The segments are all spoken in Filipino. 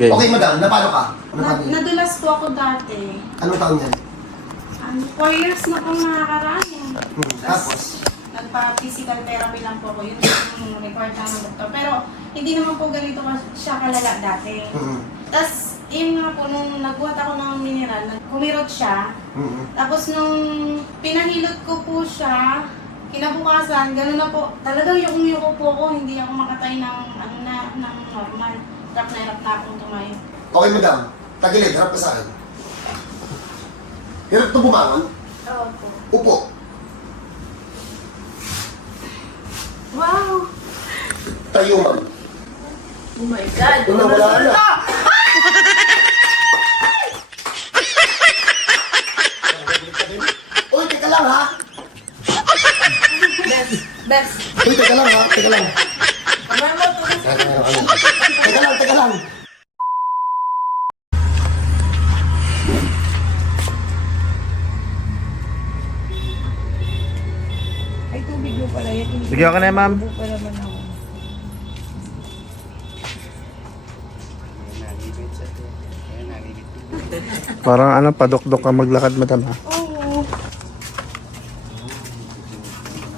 Game. Okay, madam, napano ka? Nadulas po ako dati. Anong taon yan? 4 years na pong nakakaraan eh. Tapos? Nagpa-physical therapy lang po ako. Yun yung required lang ng doktor. Pero hindi naman po ganito siya kalala dati. Tapos, yun nga po, nung nagbuhat ako ng mineral, kumirot siya. Tapos nung pinahilot ko po siya, kinabukasan, gano'n na po. Talagang yung po ako, hindi ako makatay ng normal. Hirap na akong tumayo. Okay, madam. Tagilid, harap ka sa akin. Hirap ito bumangon? Oo po. Upo. Wow! Tayo, ma'am. Oh my God! Wala na. Uy, teka lang ha. Best! Uy, teka lang ha. Teka lang. Teka lang. Ay, tubig mo pala yan. Bigyan ka na, ma'am. Tubo pa naman ako. Parang ano, padok-dok ka maglakad, madam, ha? Oo.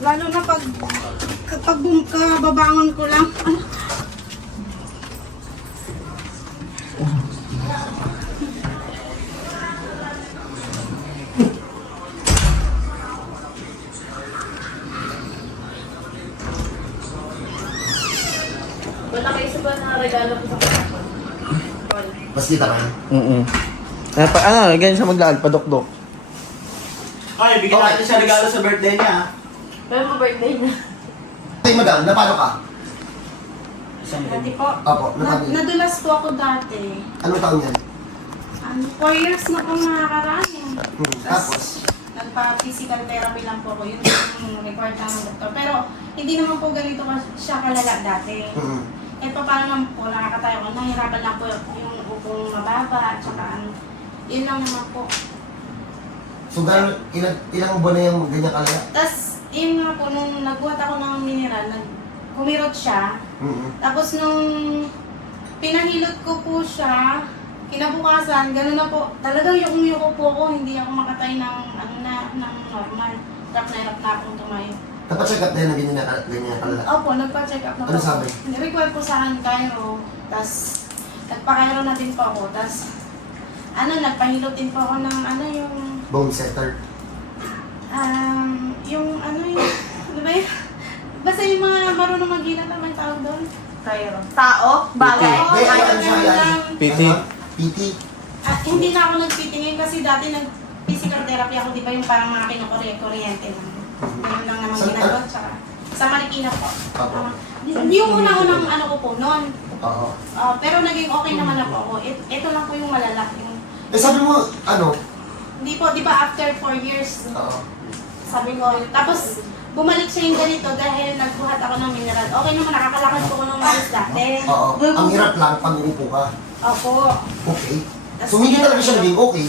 Lalo na kapag babangon ko lang. Wala kayo sa ba na regalo ko sa kapatid? Mas kita ka. Ano, ganyan siya maglakad, padok-dok. Ay, bigyan natin siya regalo sa birthday niya. Pero mo birthday na. Okay, madam, napano ka? Dati po. Opo, napano. Nadulas po ako dati. Anong taon yan? 4 years na pong nakakaraan eh. Tapos? Nagpa-physical therapy lang po ako. Yun yung required lang ng doktor. Pero hindi naman po ganito siya kalala dati. Kahit pa paano naman po, nakakatayo ko. Nahirapan lang po yung upong mababa at saka ano. Yun lang naman po. So, ilang buwan na yung ganyan kalala? Tapos, yun nga po, nung nagbuhat ako ng mineral, kumirot siya. Tapos nung pinahilot ko po siya, kinabukasan, gano'n na po. Talagang yung po ako, hindi ako makatay ng normal. Hirap na akong tumayo. Napacheck up na yun na ganyan kalala? Opo, nagpa-check up na po. Ano sabi? Require po sa akin Cairo. Tapos, nagpa-Cairo na din po ako. Tapos, nagpahilot din po ako ng yung... Bone setter. Yung ano ba yun? Basta yung mga marunong mag-hilat naman tawag doon. Cairo. Tao? Bagay? Hindi, ano siya yan? PT. PT? Hindi na ako nagtitingin kasi dati nag-physical therapy ako, di ba yung parang mga kinukuryente lang. Ganun lang naman ginagawa. Tsaka sa Marikina po. Yung unang ko po noon. Oo. Pero naging okay naman na po ako. Ito lang po yung malala. Sabi mo, Hindi po, di ba after 4 years, Oo. sabi ko, tapos bumalik siya yung ganito dahil nagbuhat ako ng mineral. Okay naman, nakakalakad po ko ng malis dati. Oo. Ang hirap lang pag uupo ka. Opo. Okay. So, hindi talaga siya naging okay.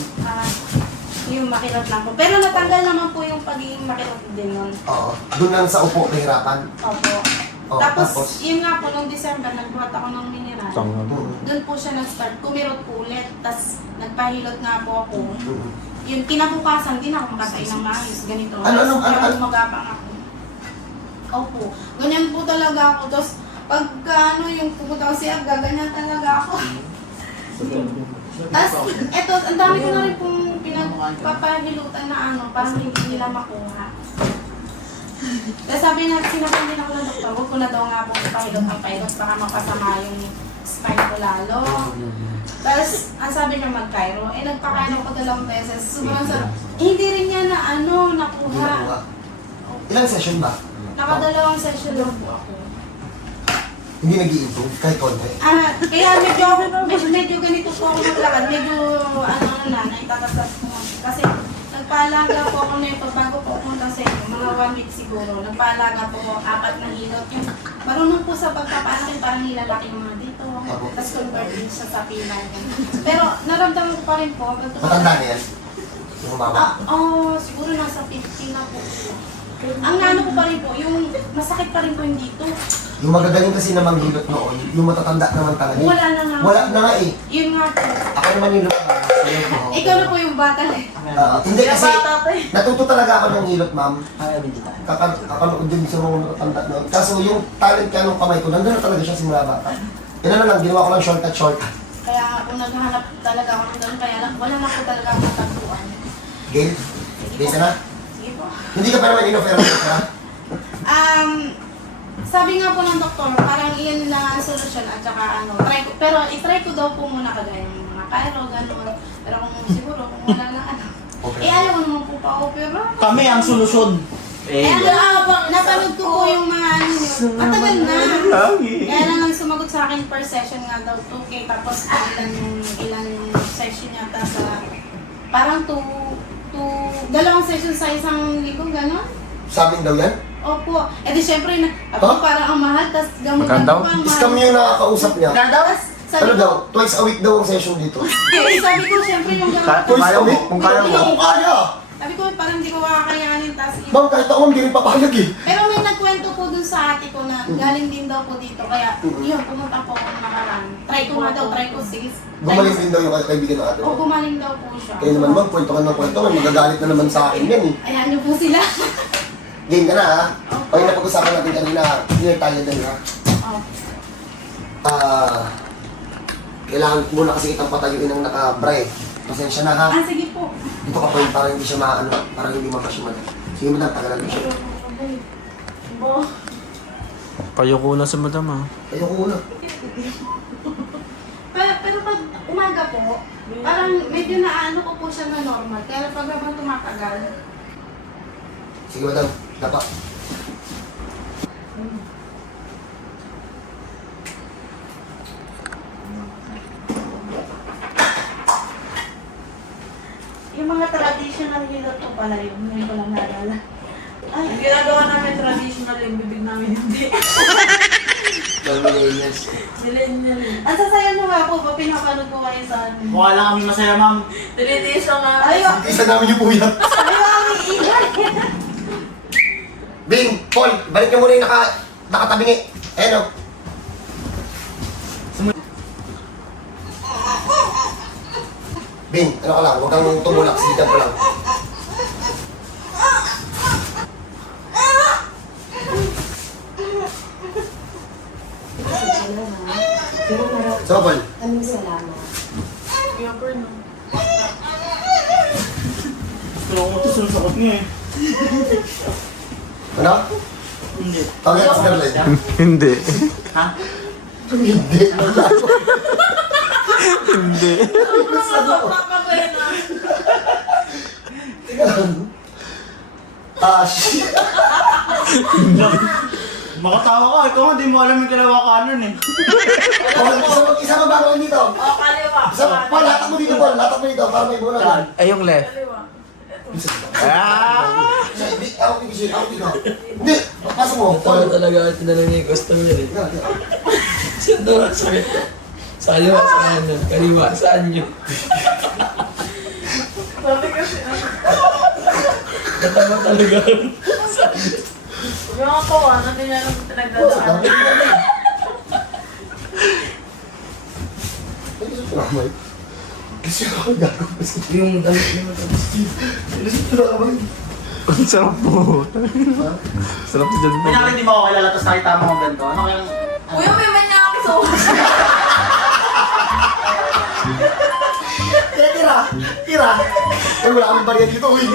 Yung makirot lang po. Pero natanggal naman po yung pagiging makirot din nun. Oo. Doon lang sa upo, nahirapan. Opo. Oo, Tapos, yun nga po, nung December, nagbuhat ako ng mineral. Mhm. Doon po siya nag-start. Kumirot po ulit. Tapos, nagpahilot nga po ako. Mhm. Yun, kinabukasan, di na ako makatay ng maayos. Ganito. Ano? Kaya magapang ako. Opo. Ganyan po talaga ako. Tapos, pagka yung pupunta ko siya, gaganyan talaga ako. Tapos, eto, ang dami ko na rin pong pinagpapahilutan na parang hindi nila makuha. Tapos sinabi din ako ng doktor, huwag ko na daw nga po pahilot ang pahilot, baka mapasama yung spine ko lalo. Tapos, ang sabi niya mag-Cairo, nagpa-Cairo ko 2 beses. Sobrang sarap. Hindi rin niya na nakuha. Ilang session ba? Naka2 session lang po ako. Hindi nag-i-improve kahit konti. Kaya medyo ganito po ako maglakad. Medyo naitatasas mo. Kasi nagpaalaga po ako nito bago po pumunta sa inyo. Mga 1 week siguro. Nagpaalaga po ako 4 na hilot. Yung marunong po sa pagpapanakin, parang nilalaki yung mga dito. Tapos convert din siya sa pilay. Pero naramdaman ko pa rin po. Matanda na yan? Yung mama? Siguro nasa 50 na po. Ang ko pa rin po, yung masakit pa rin po yung dito. Yung magagaling kasi na manghilot noon, yung matatanda naman talaga. Wala na nga. Wala na nga eh. Yun nga po. Ako naman yung sayo ko. Ikaw na po yung bata eh. Hindi kasi, Bata pa eh. natuto talaga ako ng hilot, ma'am. Ay, medyo tayo. Kakanood din sa mga matatanda noon. Kaso yung talent kaya nung kamay ko, nandun na talaga siya simula bata. Yan na lang, ginawa ko lang shortcut. Kaya nga po naghahanap talaga ako ng ganun. Kaya lang, wala na po talaga ako natagpuan. Gail, Gail na? Sige po. Hindi ka pa naman in-offer ng ha? Sabi nga po ng doktor, parang iyan lang ang solusyon at saka ano, pero i-try ko daw po muna kagaya ng mga Cairo, gano'n. Pero kung siguro, kung wala na ano. Okay. Ayaw ko naman po pa-opera. Kami ang solusyon. Napanood ko po yung mga ano yun. Matagal na. Kaya lang ang sumagot sa akin per session nga daw 2K. Tapos ilan session yata sa parang dalawang session sa isang linggo, gano'n. Sa amin daw yan? Opo. Eh di syempre, Huh? parang ang mahal, tapos gamutan Maganda? pa ang Scam yung nakakausap niya. Tapos, sabi Ano ko, daw? Twice a week daw ang session dito. sabi ko, syempre yung gamot. Twice a week? Kung kaya Hindi mo. mo kaya. Sabi ko, parang hindi ko makakayanin, tapos Ma'am, kahit ako hindi rin papayag eh. pero may nagkwento po dun sa ate ko na galing din daw po dito. Kaya yun, pumunta po ako ng nakaraan. Try ko nga daw, try ko 6. Gumaling din daw yung kaibigan ng ate O, mo. gumaling daw po siya. Kaya naman ma'am, kwento ka ng kwento, may magagalit na naman sa akin yan eh. Ayan niyo po sila. Game ka na ha? O yung napag-usapan natin kanina, clear tayo din ha? Oh. Kailangan muna kasi kitang patayuin ng naka-bray. Pasensya na ha? Sige po. Dito ka pa para hindi siya maano, para hindi mapasyaman. Sige mo na, tagalan mo siya. Bo. Payoko na sa madam ah. Ayoko muna. Pero pag umaga po, parang medyo naano ko po siya na normal. Kaya pag habang tumatagal, Sige madam, dapa. yung mga traditional hilot po pala yun, ngayon ko lang naalala. Ay, Ang ginagawa namin traditional yung bibig namin hindi. Millennial. ang sasaya nyo nga po, ba pinapanood ko kayo sa amin? Mukha lang kami masaya, ma'am. Tinitiis lang namin. Ay, Isa namin yung puyat. ay, mami, ingay! Bing, Paul, balik niyo muna yung nakatabingi. Ayan o. Bing, ano ka lang, huwag kang tumulak, silitan ko lang. So, Paul, Kaming salamat. Yopper no. Gusto ko ito sinusukot niya eh. ano? Hindi. Pag-get Sterling. Hindi. Ha? Hindi. Hindi. Teka lang. Shit. Makatawa ka. Ikaw hindi mo alam yung kinawakanan eh. Isa mo ba dito? O, kaliwa. Isa mo, Paul, latak mo dito, Paul. Latak mo dito, para may bola. Saan? Ay, yung left. Kaliwa. Ah! Ako tigil, ako tigil. Hindi, pasok mo. Tama talaga at tinanong niya yung customer eh. Saan daw ang sakit? Sa kaliwa, sa kanan. Kaliwa, saan nyo? Sabi kasi, Natama talaga. yung mga kawan, hindi niya nang pinagdadaan. Kasi ako gago. Yung damit niya matapos. Ilusip ko na kamay. Ang sarap mo. Sarap na dyan. Kanya hindi mo ako kilala tapos nakita mo ako ganito. Ano kayang... Kuya, may manyaki Tira. Ay, wala kami barya dito, uy.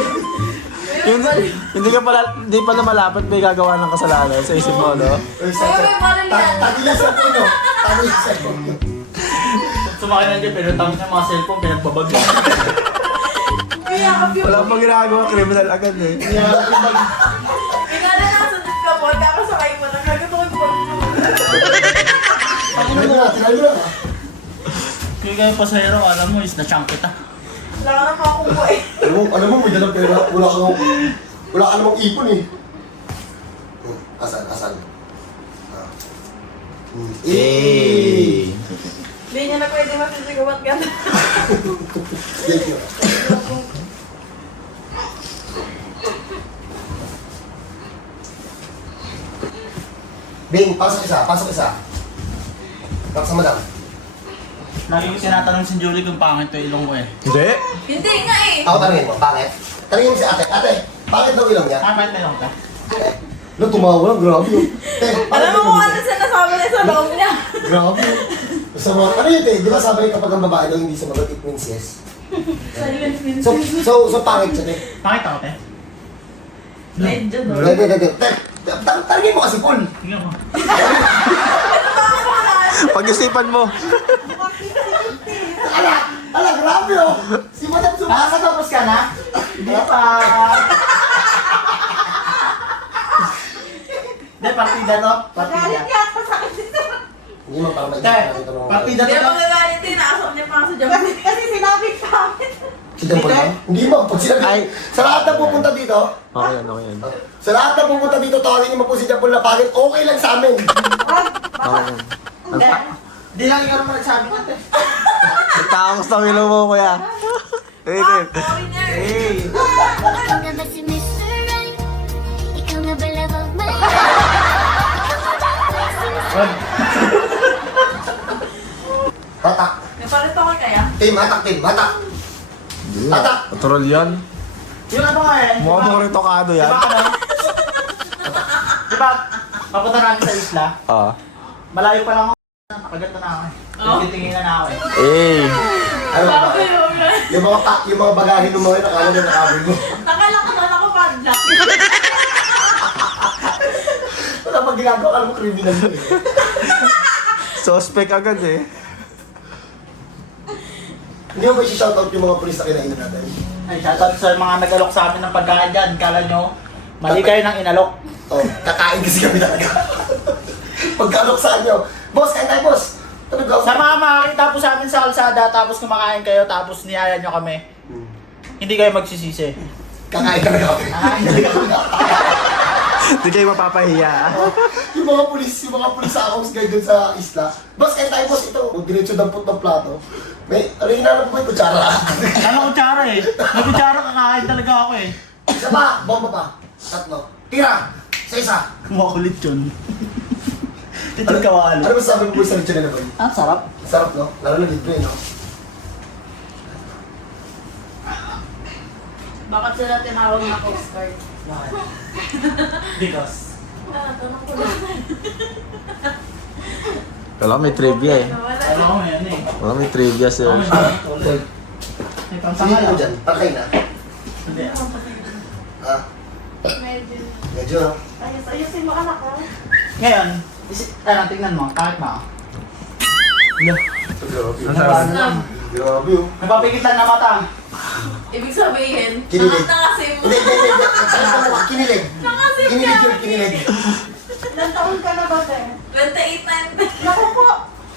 Hindi ka pala, hindi pa na malapit may gagawa ng kasalanan sa isip mo, no? Kuya, may baril yan. Tagilan sa puno. Tagilan sa puno. Sumakay na dyan, pero tangin ng mga cellphone, pinagbabag. Kuya, kapyo. Wala pang ginagawa, criminal agad eh. Ingala na sa ka po, kakasakay mo na. Kagatuloy po. Tinagal mo na. Kaya kayo pasahero, alam mo, is na-chunk kita. Wala ka na pa akong buhay. Alam mo, may dalang pera. Wala ka namang ipon eh. Asan? Yay! Hindi niya na pwede masisigawan ka na. Thank you. Bing, pasok isa, pasok isa. Tapos sa madam. Lagi ko tinatanong si Julie kung pangit to ilong ko eh. Hindi. Hindi nga eh. Ako tanongin mo, bakit? Tanongin mo si ate. Ate, bakit daw ilong niya? Pangit na ilong ka? Nung tumawa lang, grabe yun. Te, Alam mo ilong kung niya? ano sinasabi niya sa loob niya. Grabe yun. Sa mga, ano yun, te? Di ba sabi kapag ang babae daw hindi sumagot, it means yes? Silent So pangit siya, te. Pangit ako, te. Medyo no. Te, tanongin mo kasi, Paul. Tingnan mo. Pag-isipan mo. Ala, grabe oh. Si madam sumasagot. Tapos ka na? Hindi pa. Hindi, partida to. Partida. Galit yata sa akin. Hindi mo para may Te, partida Hindi to. ako nagalit eh. Nakasok niya pa ako sa job. Kasi sinabi sa amin. Si John Paul lang? Hindi mo, pag sinabi, Ay. sa lahat na pupunta dito, Okay yan, okay yan. sa lahat na pupunta dito, tawagin niyo mo po si John Paul na pangit, okay lang sa amin. Okay yan. Hindi. Hindi lang ikaw naman nagsabi ko, te. Tangos na milo mo, kuya. Wait, wait. Hey. Ikaw nga ba si Mr. Right? Ikaw nga ba love of my life? Hatak. May palit ako kaya? Team, hatak. Hatak. Natural yan. Yung ano nga eh. Mukha mo rin tokado Di yan. ba ano? Di ba? Papunta namin sa isla. Ah. Malayo pa lang ako. Nakaganda na ako eh. Titinginan na ako eh. Eh. Ano ba? Bago yun. Yung mga bagahe ng mga nakala na nakabig mo. Nakalakasan ako padlock. Wala pag ginagawa ka mo criminal mo eh. Suspect agad eh. Hindi mo ba i-shoutout yung mga pulis na kinainan natin? Ay, shoutout sa mga nag-alok sa amin ng pagkain dyan. Kala nyo, mali kayo ng inalok. Oh, kakain kasi kami talaga. Pagkalok sa inyo. Boss, kain tayo, boss. Talaga. Sa mga makakita po sa amin sa kalsada, tapos kumakain kayo, tapos niyaya nyo kami, hindi kayo magsisisi. Kakain talaga kami. Hindi kayo mapapahiya. yung mga pulis sa Akong Guide dun sa isla. Boss, kain tayo, boss. Ito, diretso dampot ng plato. May, ano yung hinanap mo ba yung kutsara? Ano kutsara eh? May kutsara kakain talaga ako eh. Isa pa, bomba pa. Tatlo. Tira! Isa. Kumakulit yun. Ito kawalo. Ano ba sabi mo po sa lechon na naman? Ah, sarap. Sarap, no? Lalo na libre, no? Bakit sila tinawag na Coast Guard? Because. Tanong ko lang. Wala, may trivia eh. Ano ko yan eh. Wala, may trivia sir. Ano Sige, May pangsangal mo ah. dyan. Pakay na. Hindi. Ha? Medyo. Medyo, no? Ayusin mo anak ko. Ngayon, tingnan mo, kahit ba? Grabe. Grabe, oh. Napapigitan na mata. Ibig sabihin, Kinilig. nangasim mo. Hindi. Sakit mo, kinilig. Nangasim Kinilig ka. yun, kinilig. Ilang taon ka na ba, te? 28 na yun. Naku po.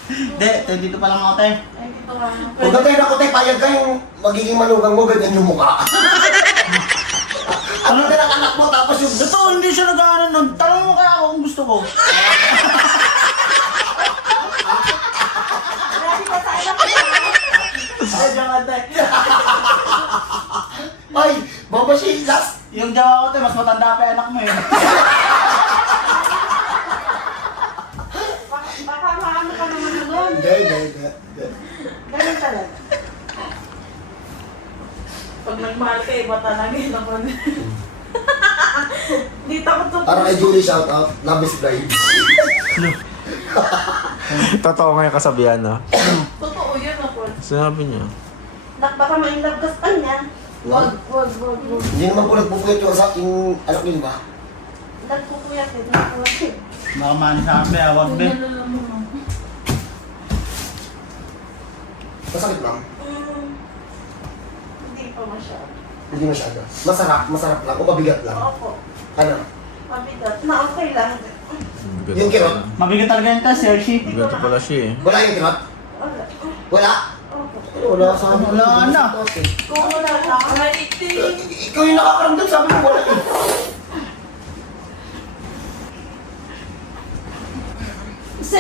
Hindi, dito pa lang ako te. Ay, dito ka. Huwag na tayo na kutay, payag ka yung magiging manugang mo, ganyan yung mukha. Ano na ng anak mo, tapos yung... Totoo, hindi siya nag-ano nun. Tanong mo kaya ako kung gusto ko. Ready ka sa anak ko. Ay, diyan ka te. Ay, baba siya, last. Yung jawa ko te, mas matanda pa yung anak mo eh. Baka maano ka naman na doon. Hindi. Ganun talaga. Pag nagmahal ka, iba talaga yun ako. Dito ako to. Para kay Julie, shout out, Nabis Bride. Totoo nga yung kasabihan, no? Totoo yun ako. Sinabi niya. Baka ma-inlove ka sa kanya. Wag. Hindi naman po nagpupuyat yung anak niyo, di ba? Nagpupuyat eh. Nagpupuyat eh. Baka mani sa akin, awag be. Masakit lang. Hindi pa masyado. Hindi masyado. Masarap lang. O mabigat lang. Opo. Ano? Mabigat. Na okay lang. Yung kirot? Mabigat talaga yun te, Sergi. Ganito pala siya eh. Wala yung kirot? Wala. Wala? Opo. Wala sa amin. Wala na. Kung wala ka, Ikaw yung nakakaramdam, sabi mo wala eh. sa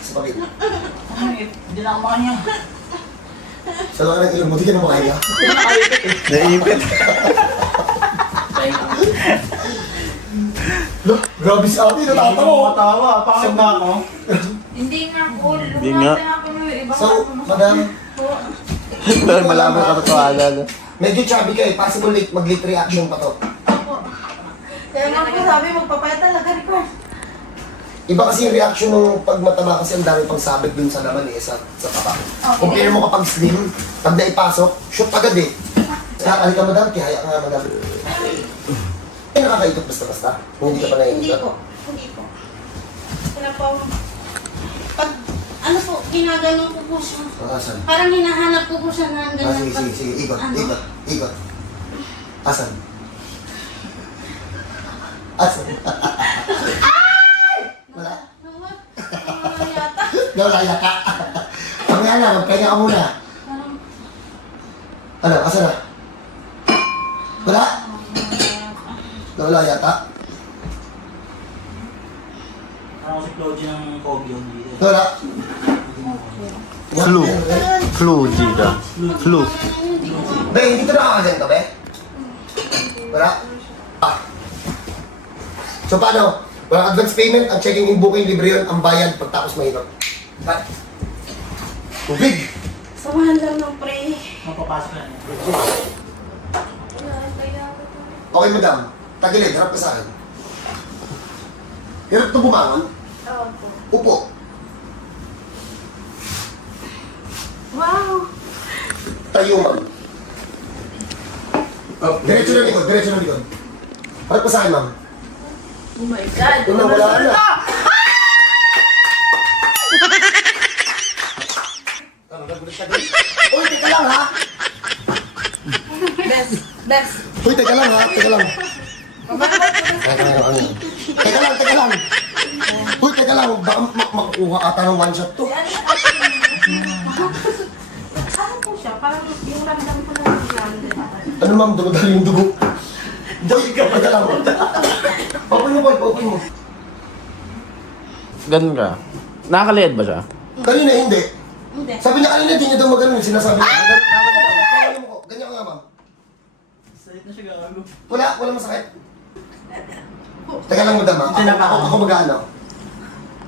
Sa pagit. Ay, hindi na ako makanya. Sa laki ng ilong mo, di ka na makahiga. Naipit. Grabe si ate, natatawa. Matawa, pangit na ako. Hindi nga po. Hindi nga. Iba So, madam, Pero malaman ka katotohanan. medyo chubby ka eh. Possible mag-late reaction pa to. Kaya nga po sabi, magpapayat talaga record. Iba kasi yung reaction ng pag mataba kasi ang dami pang sabit dun sa laman eh, sa taba. Compare mo kapag slim, pag naipasok, shoot agad eh. Kakali ka madam, tihaya ka nga madam. Ay, nakakaikot basta-basta. Kung hindi ka pa Hindi nakikita. po. Hindi po. Wala po. Pag, ano po, ginaganon ko po siya. Asan? Parang hinahanap ko po siya ng ganyan. Sige, sige, sige. Ikot, Ano? ikot, ikot. Asan? Asan? Wala? Wala yata. Wala yata. Mamaya na, magpahinga ka muna. Parang, Ano, asan na? Wala? Wala yata. Ako si Claudia ng Kogyo dito. Wala. Flu. Flu, Gida. Flu. Be, hindi ka nakakaganda, be? Wala? Ah. So paano? Walang advance payment, ang checking in booking, libre yun, ang bayad pagtapos mahirap. Cut. Tubig! samahan lang ng pre. Mapapasok na niya. Okay, madam. Tagilid, harap ka sa akin. Hirap ito bumangon. Oo po. Upo. Wow! Tayo, ma'am. Diretso na likod, diretso na likod. Harap ka sa akin, ma'am. Oh my God. Una, wala na. Uy, teka lang ha! Best. Uy, teka lang ha, teka lang. Teka lang. Uy, teka lang, baka makukuha ata ng one shot to. Ano po siya? Parang yung ramdam ko lang lang. Ano ma'am, dumadali yung dugo. Uy, teka lang. Open mo, Paul, open mo. Ganun ka. Nakakaliad ba siya? Kanina hindi. Hindi. Sabi niya kanina, hindi niya daw maganon. Sinasabi niya. Ganyan mo ko. Ganyan ka nga, ma'am. Sakit na siya gago. Wala masakit. Teka lang, madam ha. Ako mag-ano.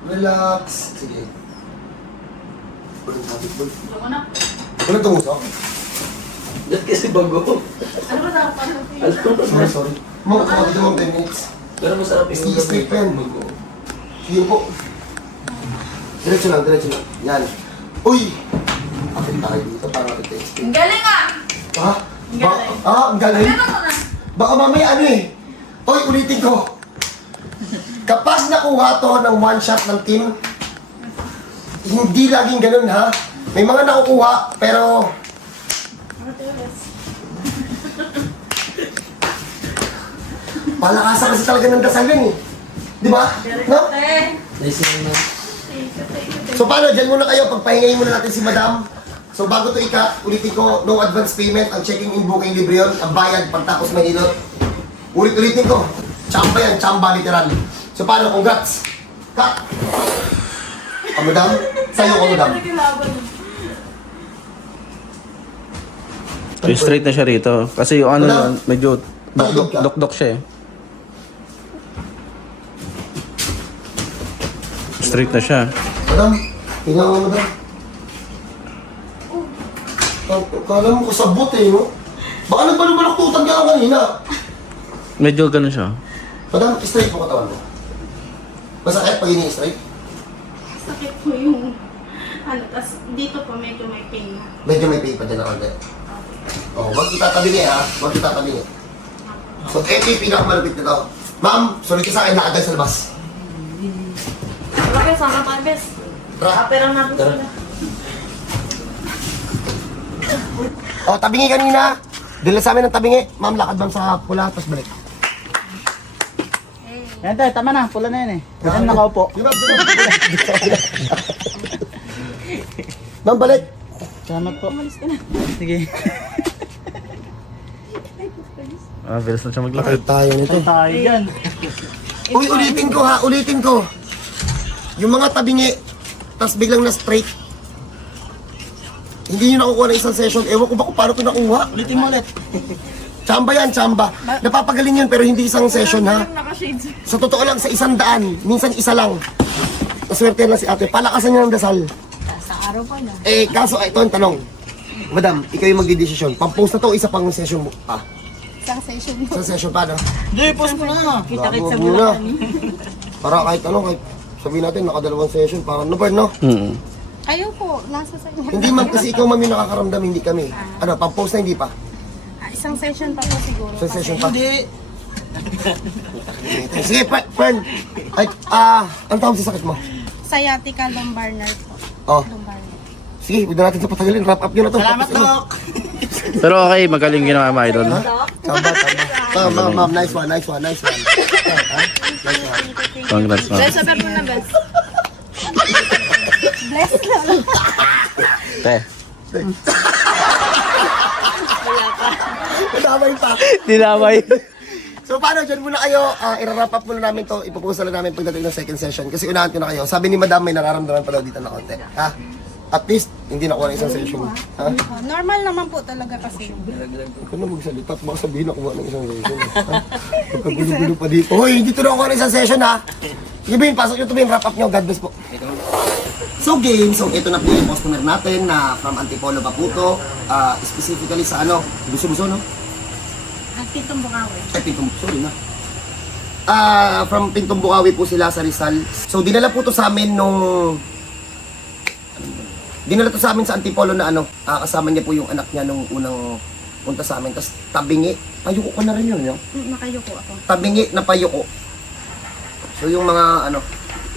Relax. Sige. Walang sabit, boy. Walang tumusok. Dahil kasi bago. Ano ba dapat? Sorry. Ma'am, kapatid mo 10 minutes. Pero masarap yung Straight pa yan. bago. Sige po. Diretso lang. Yan. Uy! Kapit tayo dito para kapit-explain. Ang galing ah! Ha? Ang galing. Ano na? Baka mamaya ano eh. Uy, ulitin ko. Kapag nakuha to ng one shot ng team, hindi laging ganun ha. May mga nakukuha, pero... Palakasan kasi talaga ng dasal yun eh. Di ba? No? Nice yun na. So paano, dyan muna kayo, pagpahingayin muna natin si Madam. So bago to ulitin ko, no advance payment, ang checking in booking libre yun, ang bayad pagtapos mahilot. Ulitin ko, chamba yan, chamba literal. So paano, congrats. Cut! Madam, sa'yo ko, Madam. Straight na siya rito. Kasi yung ano Wala. yun, medyo Nakikot ka? dok siya eh. Straight na siya. Madam, tingnan mo, Madam. Kala mo kasabot eh, no? Baka nagbalok-balok tutag ka lang kanina. Medyo ganun siya. Madam, straight mo katawan mo. Masakit pag ini-straight? Sakit po yung... Ano, tas dito po medyo may pain na. Medyo may pain pa dyan na kagad. Oh, wag itatabi niya ha. Wag itatabi niya. So, ito yung pinakamalapit na to. Ma'am, sorry ka sa akin, nakagad sa labas. Bakit sana tayo best? Tara. Pero natin Tara. sila. Oh, tabingi kanina. Dila sa amin ng tabingi. Ma'am, lakad bang sa pula, tapos balik. Yan tayo, tama na. Pula na yan eh. Yan nakaupo. Di ba? Ma'am, balik. Salamat po. Sige. Bilis na siya maglakad. Tayo nito. Tayo dyan. Uy, ulitin ko ha, ulitin ko. Yung mga tabingi, tapos biglang na-straight. Hindi nyo nakukuha ng isang session. Ewan ko ba kung paano ko nakuha. Ulitin mo ulit. Chamba yan, chamba. Napapagaling yun pero hindi isang session ha. Sa totoo lang, sa 100, minsan isa lang. Maswerte lang si ate. Palakasan niya ng dasal. Sa araw pa na. Eh, kaso, ito ang tanong. Madam, ikaw yung magdidesisyon. Pang-post na to, isa pang session mo. Isang session mo. Isang session pa, no? Hindi, post mo na. Kita-kit sa muna. bulan. Para kahit ano, kahit sabihin natin, nakadalawang session, parang no, no? Kayo po, nasa sa inyo. Hindi man, kasi ikaw mami nakakaramdam, hindi kami. Ano, pang-post na hindi pa. Isang session pa po siguro. Isang session pa. Hindi. Sige, Fern. Ay, ang tawag sa sakit mo? Sciatica lumbar nerve po. Oh, Lumbar nerve. sige, huwag na natin sa patagalin. Wrap up nyo na to. Salamat, Tapos, ano? Dok. Pero okay, magaling ginawa mo, idol. Tama, tama. Ma'am, nice one. Nice one. Congrats, ma'am. Sabi mo na, Bes. Bless na. Te. Damay pa. Dinamay. So paano, dyan muna kayo, i-wrap up muna namin to, ipopost na lang namin pagdating ng second session. Kasi unahan ko na kayo. Sabi ni Madam, may nararamdaman pa daw dito na konti. Ha? At least, hindi nakuha ng isang session. Ha? Normal naman po talaga kasi. Huwag na magsalita at baka sabihin nakuha ng isang session. Ha? Pagkagulo-gulo pa dito. Hoy, dito na nakuha ng isang session ha. Sige Bin, pasok nyo to Bin, wrap up nyo. God bless po. So game, so ito na po yung customer natin na from Antipolo Maputo. Specifically sa ano, Buso-Buso no? At Pitong Bukawi. Ay, Pintong, sorry na. From Pintong Bukawi po sila sa Rizal. So, dinala po to sa amin nung... Dinala to sa amin sa Antipolo na ano, kasama niya po yung anak niya nung unang punta sa amin. Tapos tabingi, payuko ko na rin yun, no? Nakayuko ako. Tabingi na payuko. So, yung mga ano...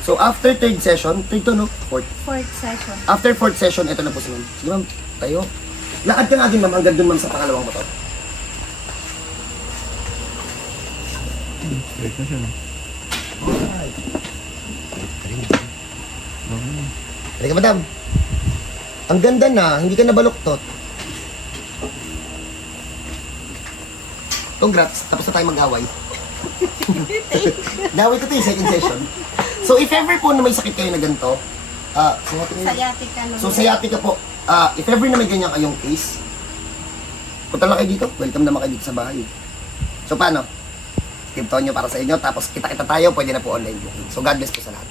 So, after third session, third to no? Fourth. Fourth session. After fourth session, ito na po si ma'am. Sige ma'am, tayo. Lakad ka nga din ma'am, hanggang dun ma'am sa pangalawang motor. Halika madam. Ang ganda na, hindi ka nabaluktot. Congrats, tapos na tayo mag-away. Gawin ko ito yung second session. So if ever po na may sakit kayo na ganito, Sciatica lumbar. so sciatica po, if ever na may ganyan kayong case, punta lang kayo dito, welcome naman kayo dito sa bahay. So paano? Tiptoe nyo para sa inyo, tapos kita-kita tayo, pwede na po online booking. So God bless po sa lahat.